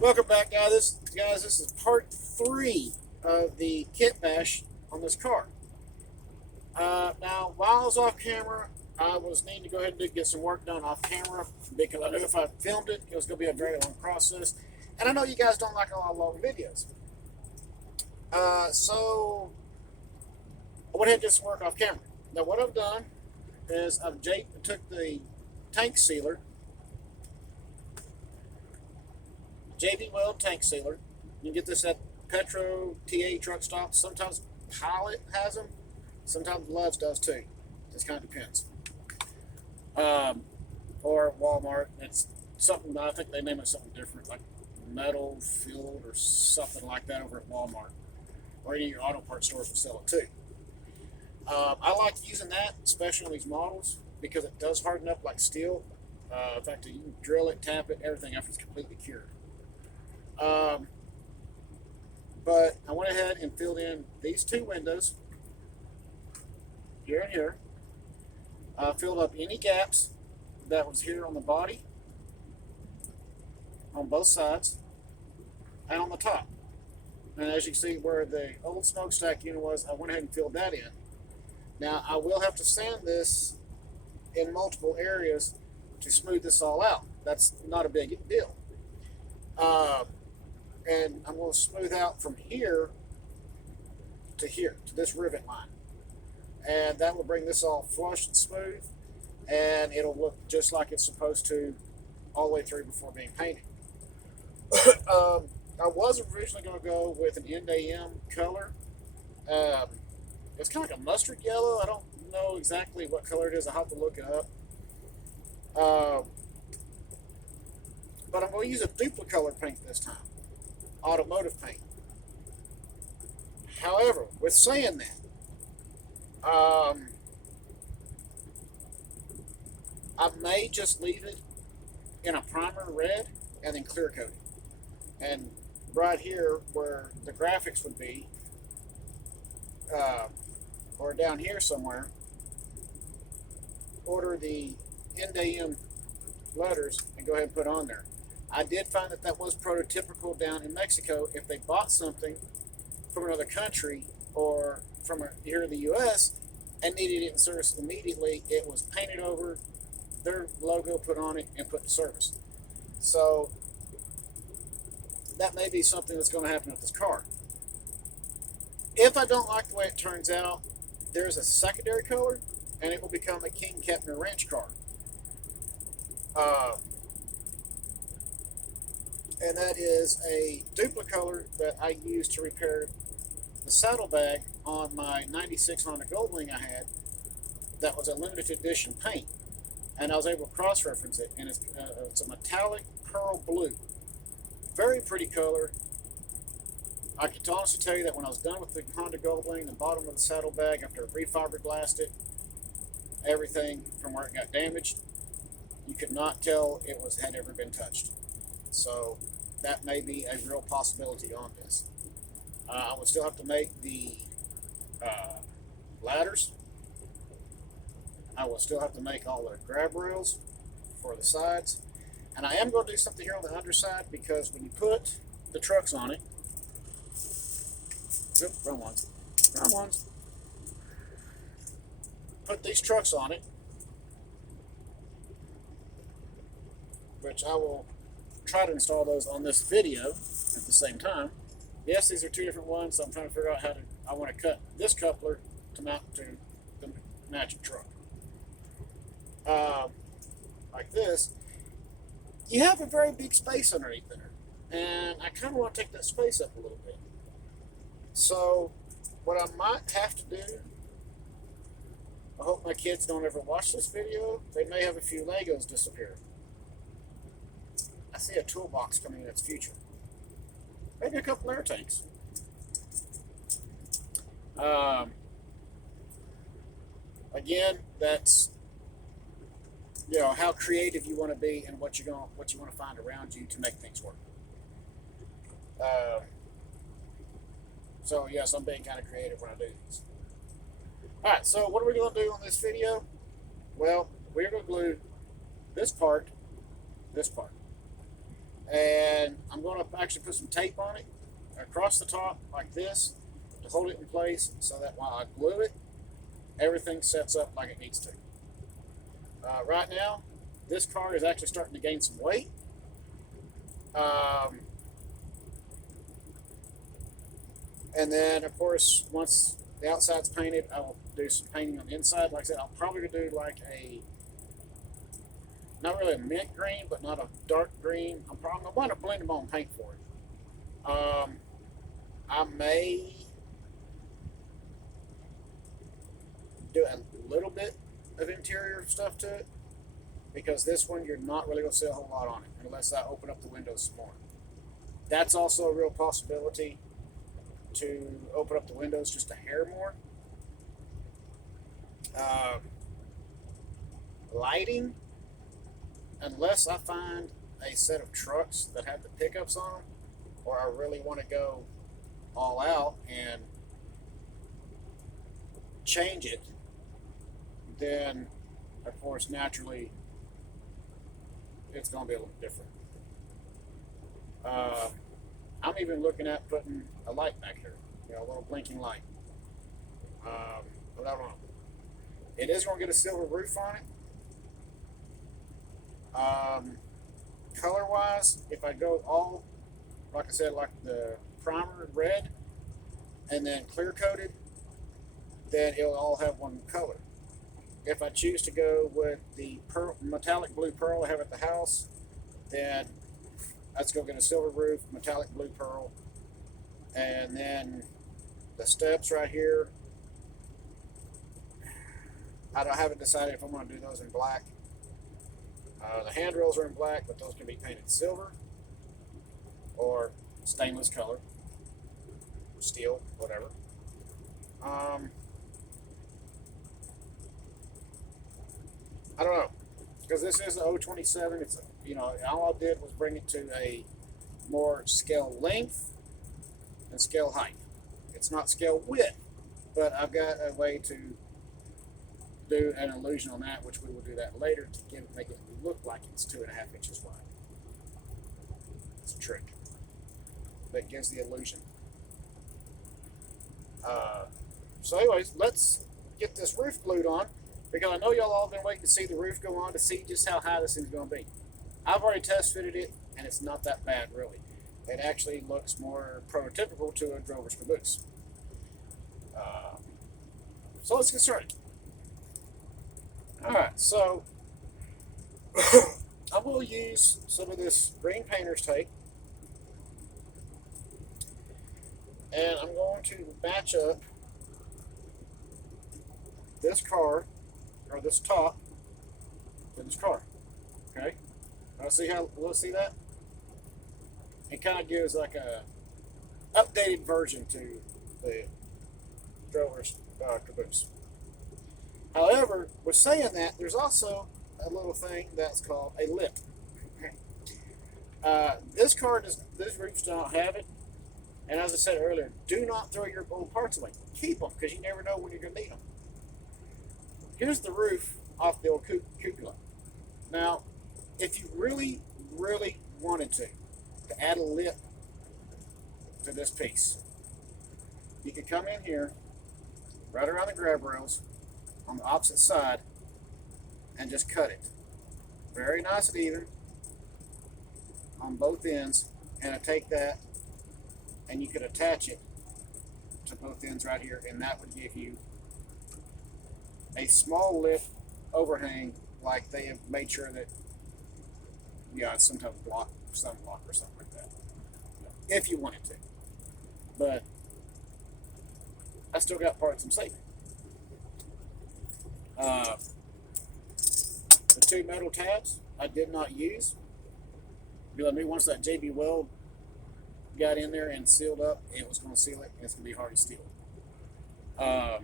Welcome back, guys. This is part 3 of the kit bash on this car. Now, while I was off camera, I was needing to go ahead and get some work done off camera because I knew if I filmed it, it was going to be a very long process. And I know you guys don't like a lot of long videos. So I went ahead and did some work off camera. Now, what I've done is I've took the tank sealer, JB Weld tank sealer. You can get this at Petro TA truck stops. Sometimes Pilot has them. Sometimes Love's does too. Just kind of depends. Or Walmart. It's something. I think they name it something different, like Metal Field or something like that over at Walmart. Or any of your auto parts stores will sell it too. I like using that, especially on these models, because it does harden up like steel. In fact, you can drill it, tap it, everything after it's completely cured. But I went ahead and filled in these two windows, here and here. Filled up any gaps that was here on the body, on both sides, and on the top. And as you can see where the old smokestack unit was, I went ahead and filled that in. Now I will have to sand this in multiple areas to smooth this all out. That's not a big deal. And I'm going to smooth out from here, to this rivet line. And that will bring this all flush and smooth, and it'll look just like it's supposed to all the way through before being painted. I was originally going to go with an NAM color. It's kind of like a mustard yellow. I don't know exactly what color it is. I'll have to look it up. But I'm going to use a duplicolor paint this time. Automotive paint. However, with saying that, I may just leave it in a primer red and then clear coat it. And right here where the graphics would be, or down here somewhere, order the NAM letters and go ahead and put on there. I did find that was prototypical down in Mexico. If they bought something from another country or from here in the U.S. and needed it in service immediately, it was painted over, their logo put on it, and put in service. So that may be something that's going to happen with this car. If I don't like the way it turns out, there's a secondary color, and it will become a King Kepner Ranch car. And that is a duplicolor that I used to repair the saddlebag on my 96 Honda Goldwing I had that was a limited edition paint. And I was able to cross-reference it, and it's a metallic pearl blue. Very pretty color. I can honestly tell you that when I was done with the Honda Goldwing, the bottom of the saddlebag, after I refiberglassed it, everything from where it got damaged, you could not tell it had ever been touched. So that may be a real possibility on this. I will still have to make the ladders. I will still have to make all the grab rails for the sides. And I am going to do something here on the underside, because when you put the trucks on it, wrong ones. Put these trucks on it, which I will try to install those on this video at the same time. Yes, these are two different ones, so I'm trying to figure out I want to cut this coupler to mount to the matching truck. Like this. You have a very big space underneath there, and I kind of want to take that space up a little bit. So what I might have to do, I hope my kids don't ever watch this video, they may have a few Legos disappear. I see a toolbox coming in its future. Maybe a couple air tanks. Again, that's how creative you want to be and what you want to find around you to make things work. So yes, I'm being kind of creative when I do these. All right, so what are we going to do on this video? Well, we're going to glue this part, and and I'm going to actually put some tape on it across the top like this to hold it in place so that while I glue it, everything sets up like it needs to. Right now, this car is actually starting to gain some weight. And then, of course, once the outside's painted, I'll do some painting on the inside. Like I said, I'll probably do like a, not really a mint green, but not a dark green. I'm going to blend them on paint for it. I may do a little bit of interior stuff to it, because this one you're not really going to see a whole lot on it unless I open up the windows some more. That's also a real possibility, to open up the windows just a hair more. Lighting, unless I find a set of trucks that have the pickups on them, or I really want to go all out and change it, then of course naturally it's going to be a little different. I'm even looking at putting a light back here, a little blinking light. But I don't know. It is going to get a silver roof on it. Color wise, if I go all, like I said, like the primer red and then clear coated, then it'll all have one color. If I choose to go with the metallic blue pearl I have at the house, then let's go get a silver roof, metallic blue pearl, and then the steps right here, I haven't decided if I'm going to do those in black. The handrails are in black, but those can be painted silver or stainless color, steel, whatever. I don't know, because this is an 027. It's all I did was bring it to a more scale length and scale height. It's not scale width, but I've got a way to do an illusion on that, which we will do that later to make it look like it's 2.5 inches wide. It's a trick that gives the illusion. So anyways, let's get this roof glued on, because I know y'all all been waiting to see the roof go on to see just how high this thing's going to be. I've already test fitted it, and it's not that bad, really. It actually looks more prototypical to a drover's caboose. So let's get started. Alright, so I will use some of this green painter's tape, and I'm going to match up this car, or this top, to this car. Okay? Let's see that? It kind of gives like a updated version to the drover's caboose. However, with saying that, there's also a little thing that's called a lip. This roofs don't have it. And as I said earlier, do not throw your old parts away. Keep them, because you never know when you're going to need them. Here's the roof off the old cupola. Now, if you really, really wanted to add a lip to this piece, you could come in here, right around the grab rails, on the opposite side, and just cut it. Very nice and even on both ends, and I take that and you could attach it to both ends right here, and that would give you a small lip overhang, like they have made sure that it's some type of block, sunblock or something like that, if you wanted to. But I still got parts I'm saving. The two metal tabs I did not use, because I knew once that JB Weld got in there and sealed up, it was going to seal it, and it's going to be hard to steal. I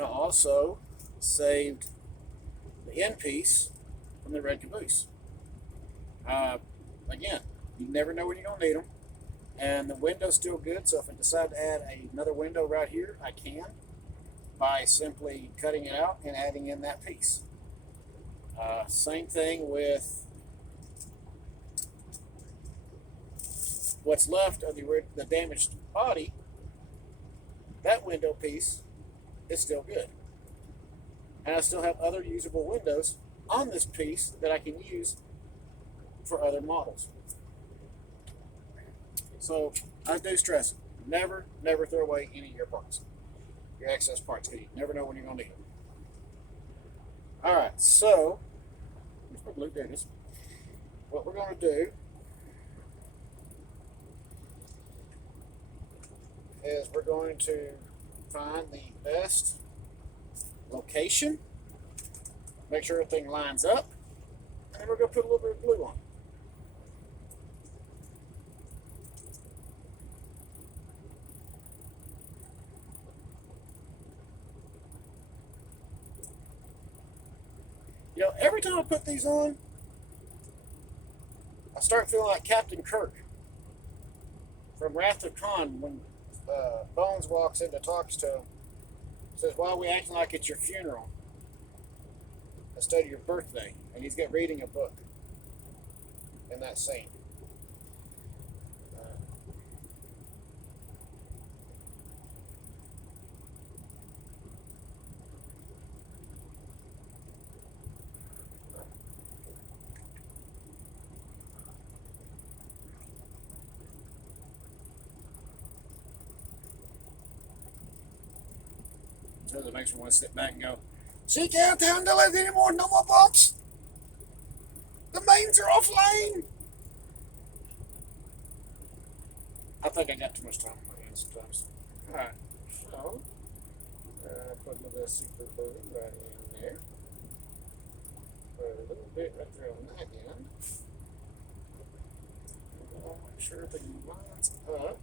also saved the end piece from the red caboose. Again, you never know when you're going to need them. And the window's still good, so if I decide to add another window right here, I can, by simply cutting it out and adding in that piece. Same thing with what's left of the damaged body, that window piece is still good. And I still have other usable windows on this piece that I can use for other models. So I do stress it. Never, never throw away any of your parts, your excess parts, because you never know when you're going to need them. All right, so where's my blue Dennis? What we're going to do is we're going to find the best location, make sure everything lines up, and then we're going to put a little bit of glue on. You know, every time I put these on, I start feeling like Captain Kirk from Wrath of Khan when Bones walks in and talks to him. Says, "Why are we acting like it's your funeral instead of your birthday?" And he's got reading a book in that scene. So it makes me want to sit back and go, "She can't handle it anymore. No more bumps. The mains are offline." I think I got too much time on my hands sometimes. All right, so put a little bit of super glue right in there. Put a little bit right there on that end. Make sure everything lines up.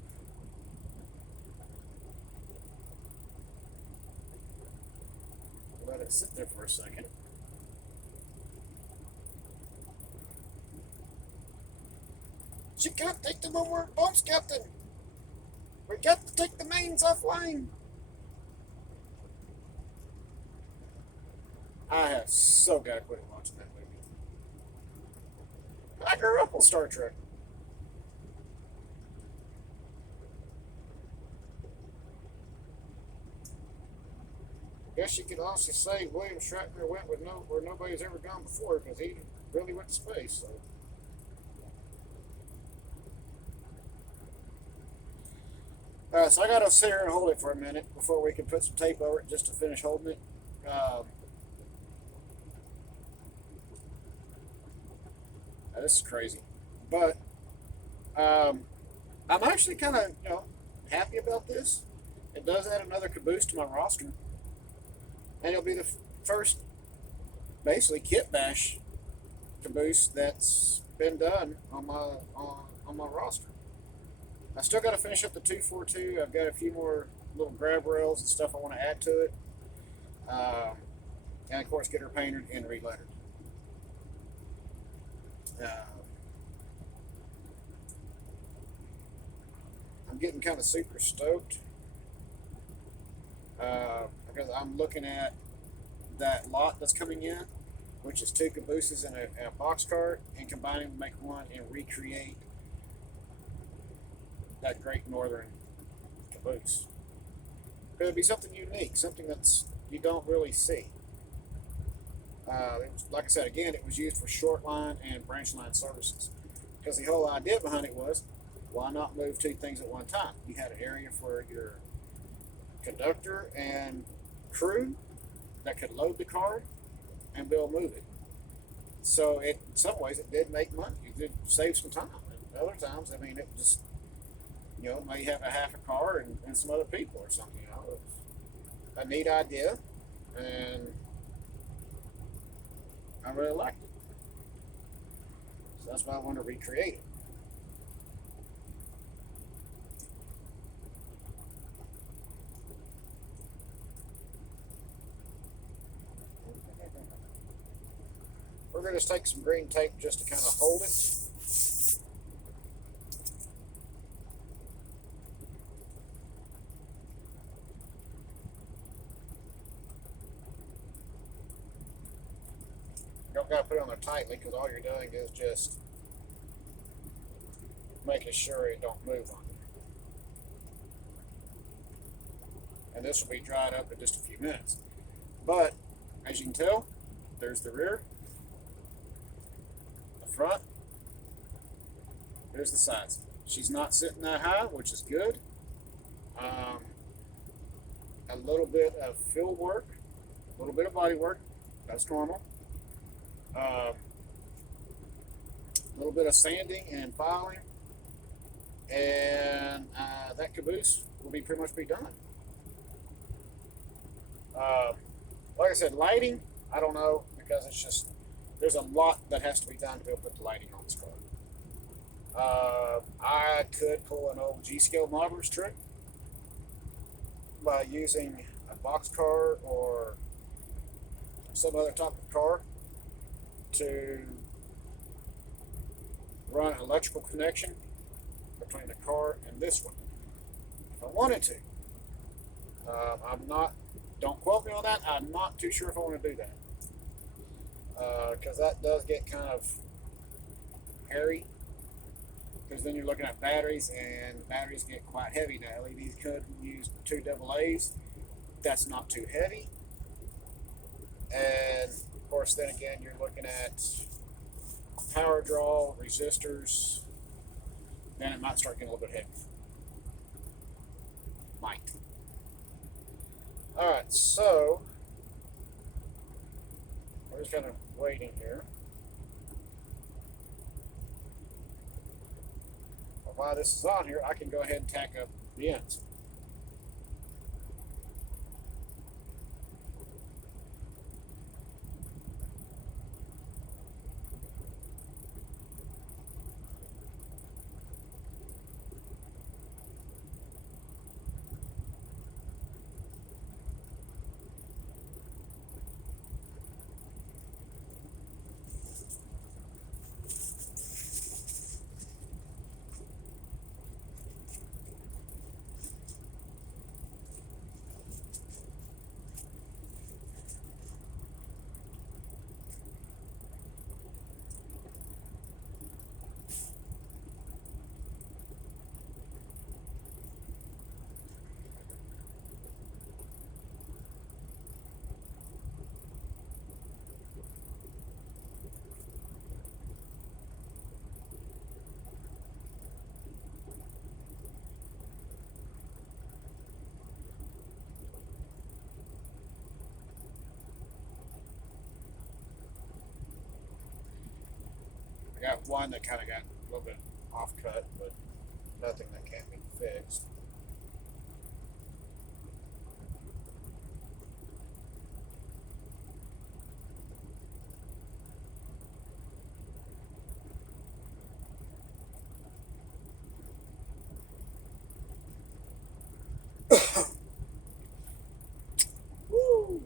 Let it sit there for a second. She can't take the more bumps, Captain. We got to take the mains offline. I have so got to quit watching that movie. I grew up on Star Trek. Guess you could also say William Shatner went where nobody's ever gone before, because he really went to space. So. All right, so I got to sit here and hold it for a minute before we can put some tape over it just to finish holding it. This is crazy, but I'm actually kind of happy about this. It does add another caboose to my roster, and it'll be the first basically kitbash caboose that's been done on my roster. I still got to finish up the 242. I've got a few more little grab rails and stuff I want to add to it, and of course get her painted and relettered. I'm getting kind of super stoked because I'm looking at that lot that's coming in, which is two cabooses and a box cart, and combine them to make one and recreate that Great Northern caboose. It'll be something unique, something that's you don't really see. Like I said, again, it was used for short line and branch line services, because the whole idea behind it was, why not move two things at one time? You had an area for your conductor and crew that could load the car and be able to move it. So in some ways it did make money. It did save some time. And other times, I mean, it just may have a half a car and some other people or something. It's a neat idea, and I really liked it. So that's why I want to recreate it. We're going to just take some green tape just to kind of hold it. You don't got to put it on there tightly, because all you're doing is just making sure it don't move on you. And this will be dried up in just a few minutes. But as you can tell, there's the rear, the front, there's the sides. She's not sitting that high, which is good. A little bit of fill work, a little bit of body work, that's normal. A little bit of sanding and filing, and that caboose will be pretty much be done. Like I said, lighting, I don't know, because it's just, there's a lot that has to be done to be able to put the lighting on this car. I could pull an old G-scale modeler's trick by using a box car or some other type of car to run an electrical connection between the car and this one. If I wanted to. I'm not, don't quote me on that, I'm not too sure if I want to do that. Because that does get kind of hairy. Because then you're looking at batteries, and batteries get quite heavy now. LEDs could use 2 AA's. That's not too heavy. And of course, then again, you're looking at power draw, resistors. Then it might start getting a little bit heavy. Might. All right, so we're just kind of waiting here. While this is on here, I can go ahead and tack up the ends. I got one that kind of got a little bit off cut, but nothing that can't be fixed. Woo!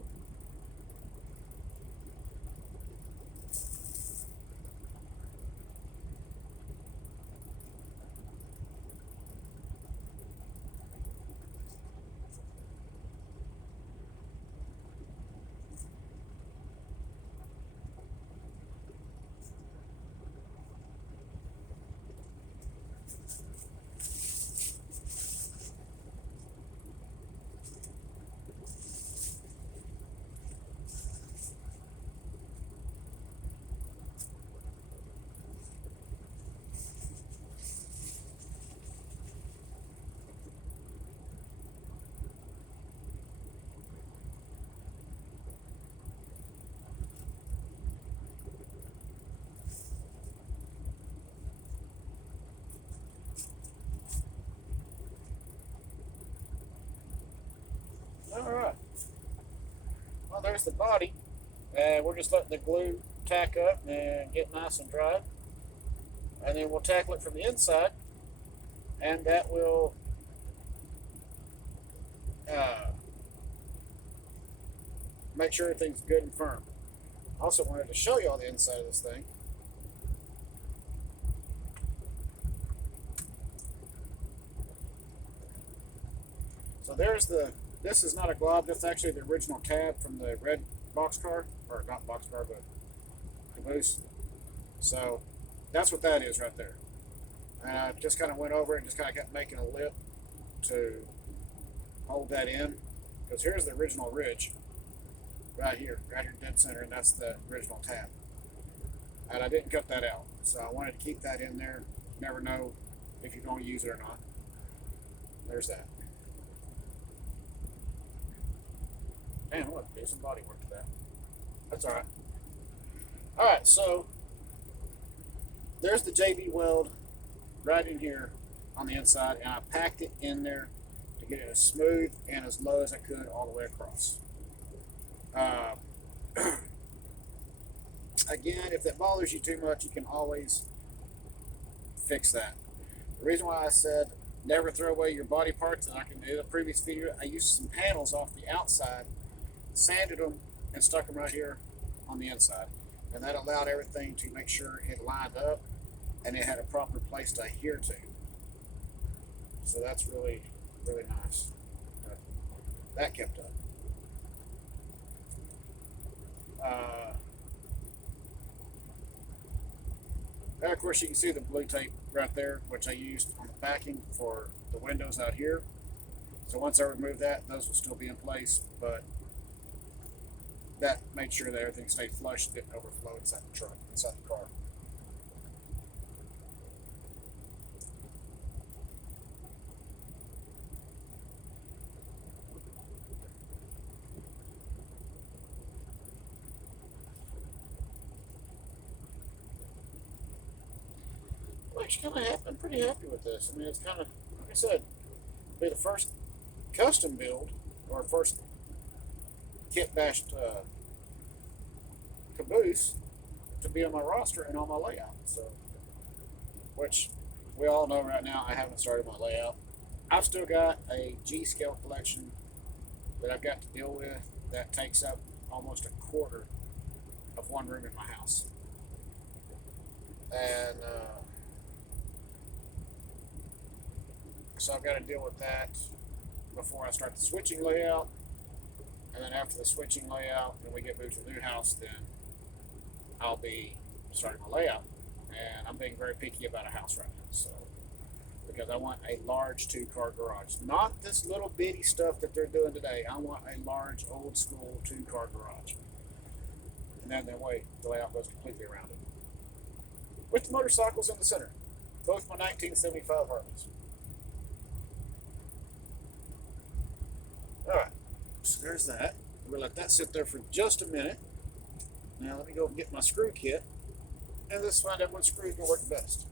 Alright. Well, there's the body. And we're just letting the glue tack up and get nice and dry. And then we'll tackle it from the inside. And that will make sure everything's good and firm. Also wanted to show you all the inside of this thing. So there's the, this is not a glob, that's actually the original cab from the red boxcar, or not boxcar, but caboose. So that's what that is right there. And I just kind of went over it and just kind of kept making a lip to hold that in. Because here's the original ridge right here dead center, and that's the original tab. And I didn't cut that out, so I wanted to keep that in there. Never know if you're going to use it or not. There's that. Damn, look, there's some body work to that. That's all right. All right, so there's the JB weld right in here on the inside, and I packed it in there to get it as smooth and as low as I could all the way across. Again, if that bothers you too much, you can always fix that. The reason why I said never throw away your body parts, and I can do in the previous video, I used some panels off the outside, sanded them, and stuck them right here on the inside. And that allowed everything to make sure it lined up and it had a proper place to adhere to. So that's really, really nice. That kept up. And of course you can see the blue tape right there, which I used on the backing for the windows out here. So once I remove that, those will still be in place, but that made sure that everything stayed flush and didn't overflow inside the truck, inside the car. I'm actually kind of happy. I'm pretty happy with this. I mean, it's kind of, like I said, be the first custom build or first kit-bashed caboose to be on my roster and on my layout. So, which we all know right now, I haven't started my layout. I've still got a G scale collection that I've got to deal with that takes up almost a quarter of one room in my house. And so I've got to deal with that before I start the switching layout. And then after the switching layout, when we get moved to the new house, then I'll be starting my layout. And I'm being very picky about a house right now. So, because I want a large 2-car garage. Not this little bitty stuff that they're doing today. I want a large, old school 2-car garage. And then that way, the layout goes completely around it. With the motorcycles in the center. Both my 1975 Harleys. Alright, so there's that. We'll let that sit there for just a minute. Now let me go get my screw kit and let's find out what screws will work best.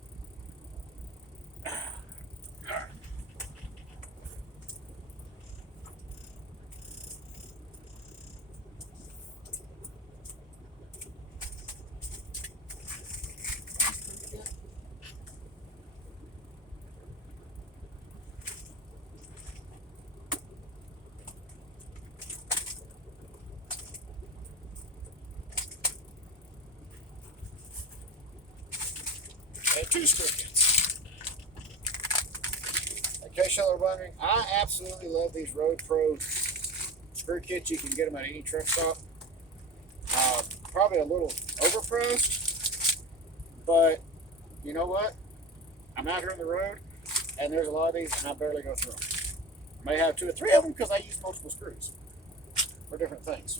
And 2 screw kits. In case y'all are wondering, I absolutely love these Road Pro screw kits. You can get them at any truck stop. Probably a little overpriced, but you know what? I'm out here on the road, and there's a lot of these, and I barely go through them. I may have 2 or 3 of them because I use multiple screws for different things.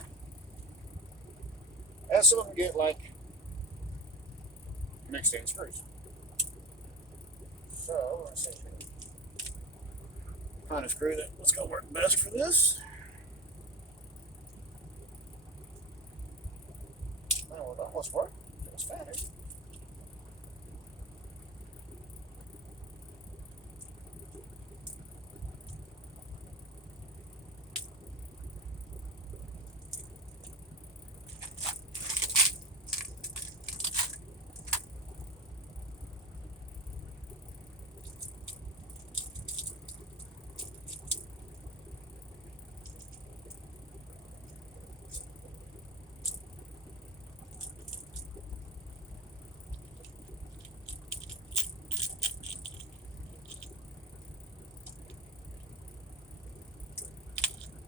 And some of them get like mixed in screws. So let's see. Find a screw that's going to work best for this. That would almost work if it was fatter.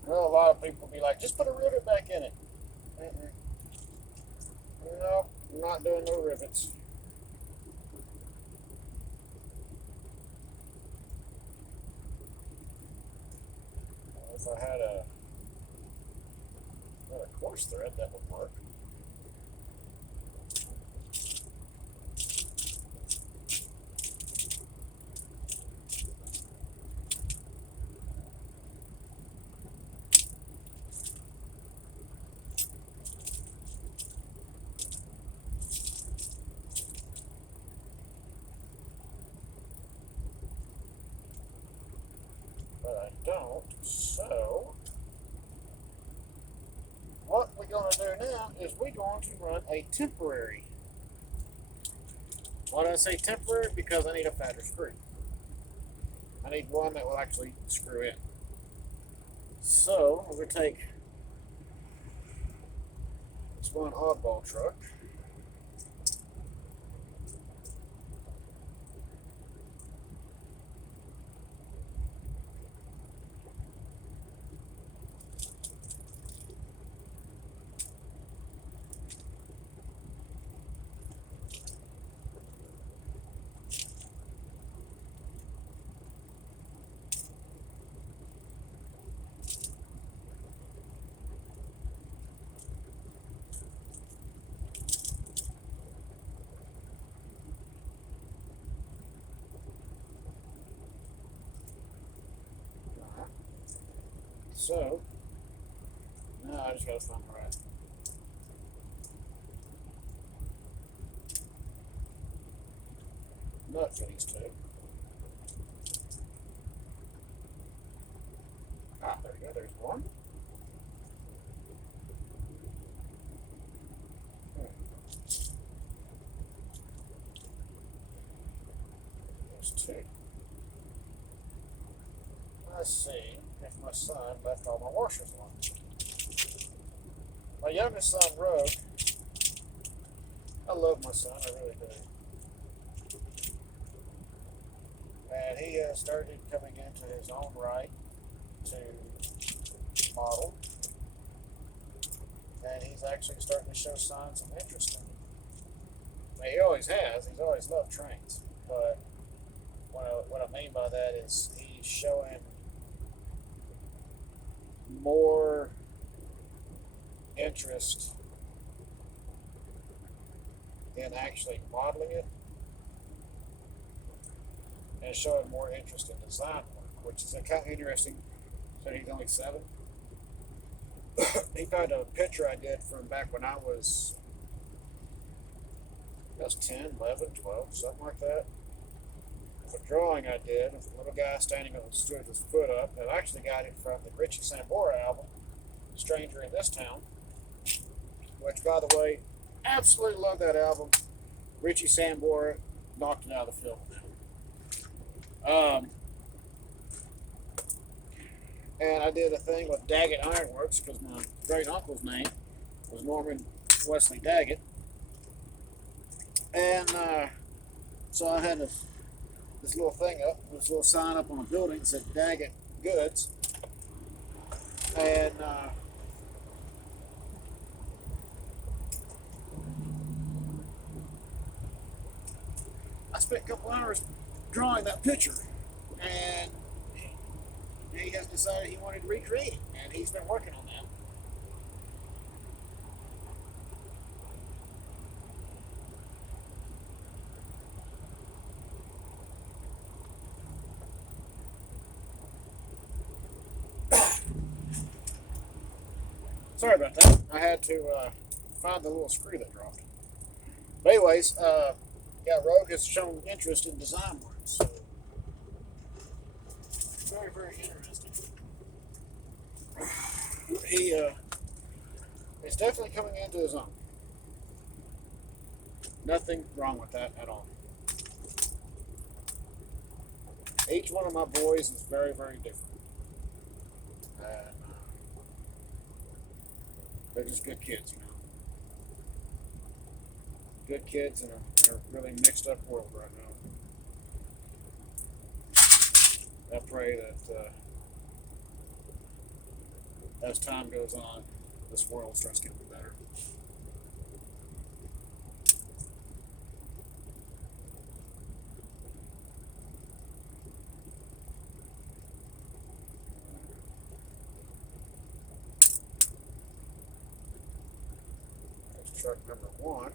Well, a lot of people be like, just put a rivet back in it. No, I'm not doing no rivets. if I had a coarse thread, that would work. But I don't, so what we're going to do now is we're going to run a temporary. Why do I say temporary? Because I need a fatter screw. I need one that will actually screw in. So we're going to take this one oddball truck. So now I just got to find the right nut for these two. Ah, there we go. There's one. There's two. Let's see if my son left all my washers alone. My youngest son, Rogue, I love my son, I really do. And he has started coming into his own right to model. And he's actually starting to show signs of interest in it. I mean, he always has, he's always loved trains. But what I mean by that is he's showing more interest in actually modeling it and showing more interest in design work, which is kind of interesting. So he's only 7. He found a picture I did from back when I was 10, 11, 12, something like that. A drawing I did of a little guy standing up with his foot up. And I actually got it from the Richie Sambora album, Stranger in This Town, which, by the way, absolutely love that album. Richie Sambora knocked it out of the film. And I did a thing with Daggett Ironworks because my great uncle's name was Norman Wesley Daggett. And so I had this little thing up, this little sign up on a building that said Daggett Goods. And I spent a couple hours drawing that picture. And he has decided he wanted to recreate it. And he's been working on that. Sorry about that. I had to find the little screw that dropped. But anyways, yeah, Rogue has shown interest in design work. So very, very interesting. He is definitely coming into his own. Nothing wrong with that at all. Each one of my boys is very, very different. And they're just good kids, you know. Good kids in a really mixed up world right now. I pray that as time goes on, this world starts getting better. truck number 1.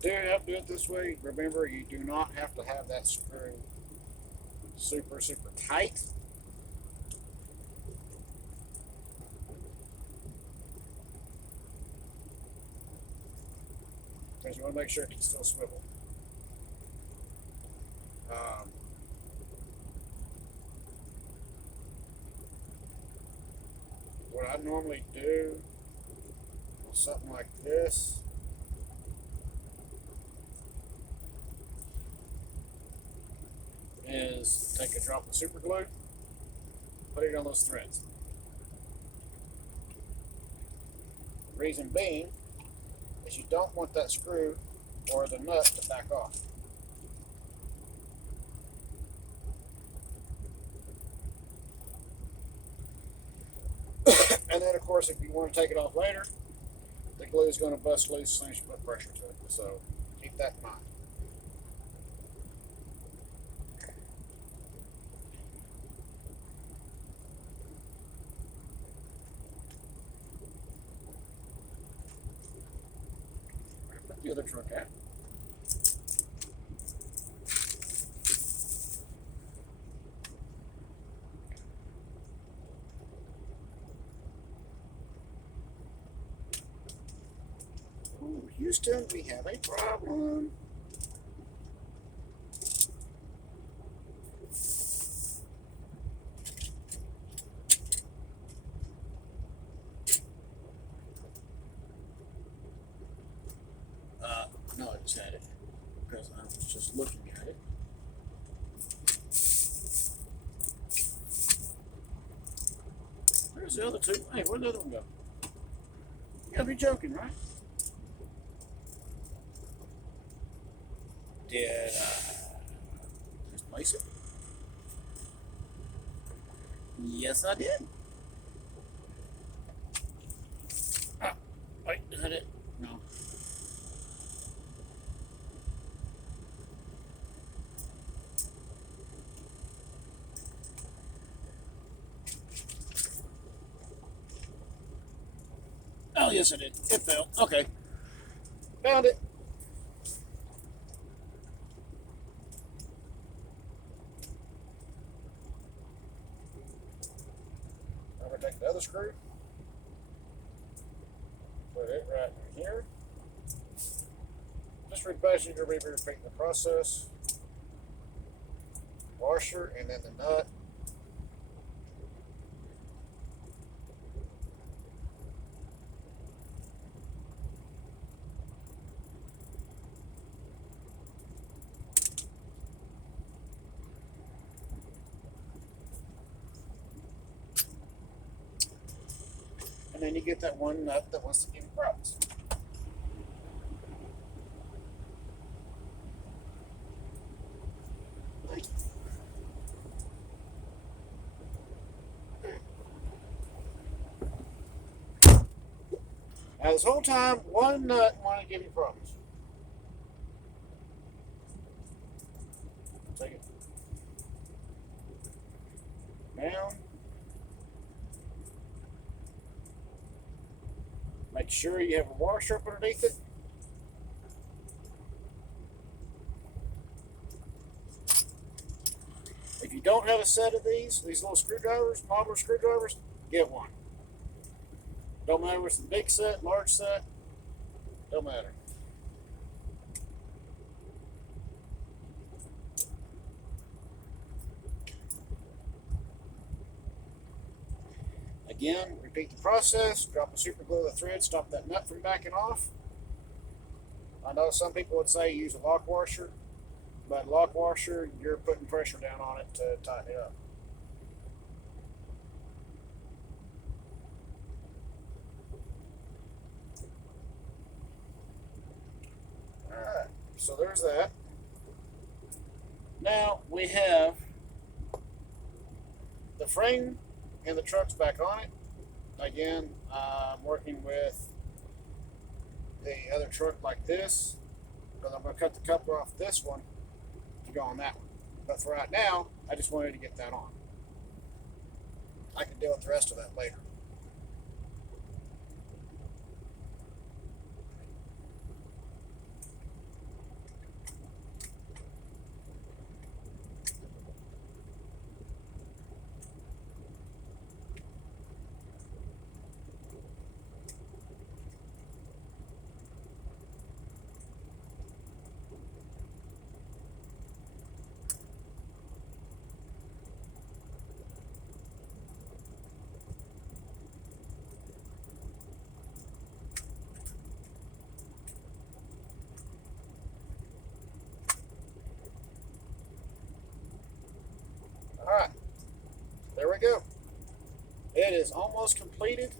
Do have to do it this way. Remember, you do not have to have that screw super tight. Because you want to make sure it can still swivel. What I normally do with something like this is take a drop of super glue, put it on those threads. Reason being is you don't want that screw or the nut to back off. And then, of course, if you want to take it off later, the glue is going to bust loose as soon as you put pressure to it. So keep that in mind. Put the other truck out. Oh, Houston, we have a problem. No, I just had it because I was just looking at it. Where's the other two? Hey, where'd the other one go? You gotta be joking, right? Did misplace it? Yes, I did. Ah, wait, is that it? No. Oh, yes, it did. It fell. Okay. Found it. I'm going to take the other screw, put it right in here. Just basically repeating the process. Washer and then the nut. And then you get that one nut that wants to give you problems. Now this whole time, one nut wanted to give you problems. Take it down. Make sure you have a washer up underneath it. If you don't have a set of these little screwdrivers, modular screwdrivers, get one. Don't matter if it's the big set, large set, don't matter. Again, repeat the process, drop a super glue of the thread, stop that nut from backing off. I know some people would say use a lock washer, but lock washer, you're putting pressure down on it to tighten it up. Alright, so there's that. Now we have the frame and the truck's back on it. Again, I'm working with the other truck like this, because I'm going to cut the coupler off this one to go on that one. But for right now, I just wanted to get that on. I can deal with the rest of that later. Alright, there we go. It is almost completed,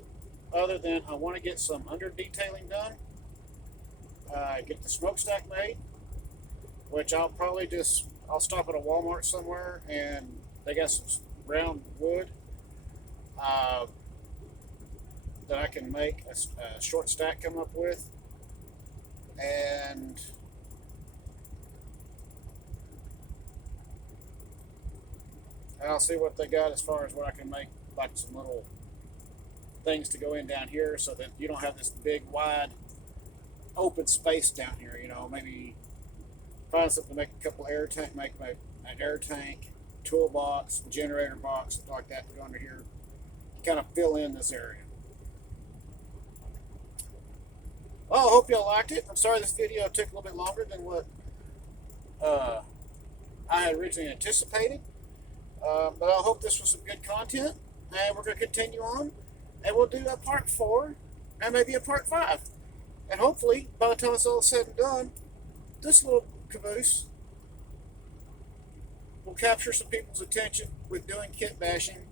other than I want to get some under detailing done. Get the smokestack made, which I'll stop at a Walmart somewhere and they got some round wood that I can make a short stack come up with, and I'll see what they got as far as what I can make, like some little things to go in down here so that you don't have this big wide open space down here. You know, maybe find something to make a couple air tank, make an air tank, toolbox, generator box, stuff like that to go under here. Kind of fill in this area. Well, I hope y'all liked it. I'm sorry this video took a little bit longer than what I had originally anticipated. But I hope this was some good content, and we're going to continue on, and we'll do a part 4 and maybe a part 5. And hopefully, by the time it's all said and done, this little caboose will capture some people's attention with doing kit bashing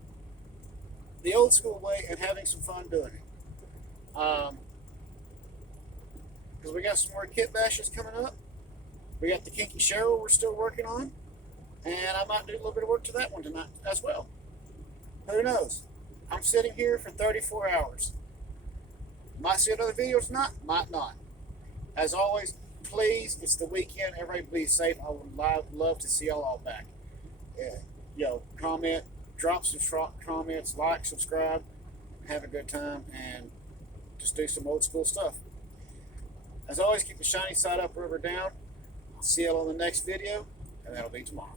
the old school way and having some fun doing it. Because we got some more kit bashes coming up. We got the Kinky Cheryl we're still working on, and I might do a little bit of work to that one tonight as well. Who knows? I'm sitting here for 34 hours. Might see another video tonight, might not. As always, please, it's the weekend. Everybody be safe. I would love to see y'all all back. Comment, drop some comments, like, subscribe, have a good time, and just do some old school stuff. As always, keep the shiny side up, rubber down. I'll see y'all on the next video, and that'll be tomorrow.